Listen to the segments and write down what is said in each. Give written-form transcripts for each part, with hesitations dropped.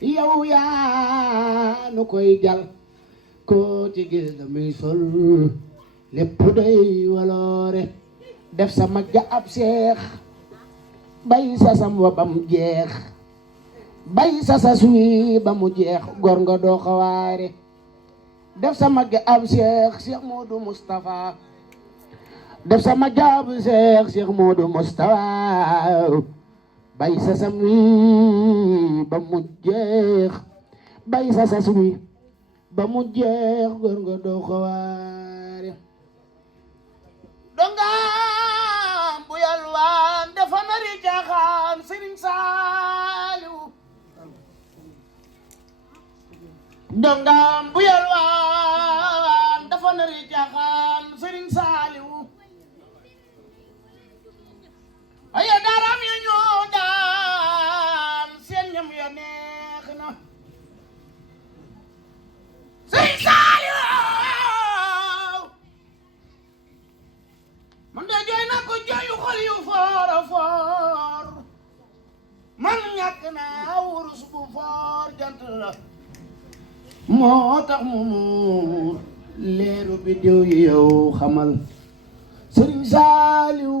yow yaa nu koy jal koo ci gis damuy sol lépp day waloore def sa mag ja ab seex bay sa sam wa bam jeex bay sa suy ba mu jeex gor nga doo xawaare def sa mag ja ab seex Cheikh Modou Moustapha def sa mag ja ab seex Cheikh Modou Moustapha bay sa sam wi ba mu jeex bay sa suy ba mu jeex gor nga doo xawaare dongam bu yalwaan dafa nari jaaxaan Sëriñ Saaliw dongam bu yalwaan dafa nari jaaxaan Sëriñ Saaliw aya daram ya ñoo daan seen ñam ya neex na Sëriñ Saaliw man de jooy na ko jooyu xol yu foor a foor man ñàkk naa wurus bu foor jant la moo tax mu muur leeru bi diw yi yow xamal Sëriñ Saaliw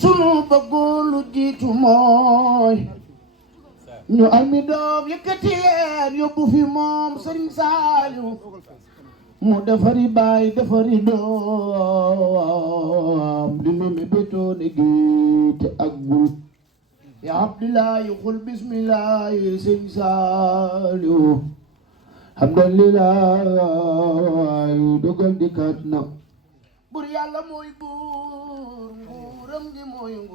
sunu bëggoon lu jiitu mooy ñu almi doom yëkkati leen yóbbu fi moom Sëriñ Saaliw mu defari baay defari doom di meme betoone géete ak bul ya abdullahi xul bismillahi Sëriñ Saaliw hamdulillahi dogal di kat na bur yàlla mooy buur nguuram gi mooy nguur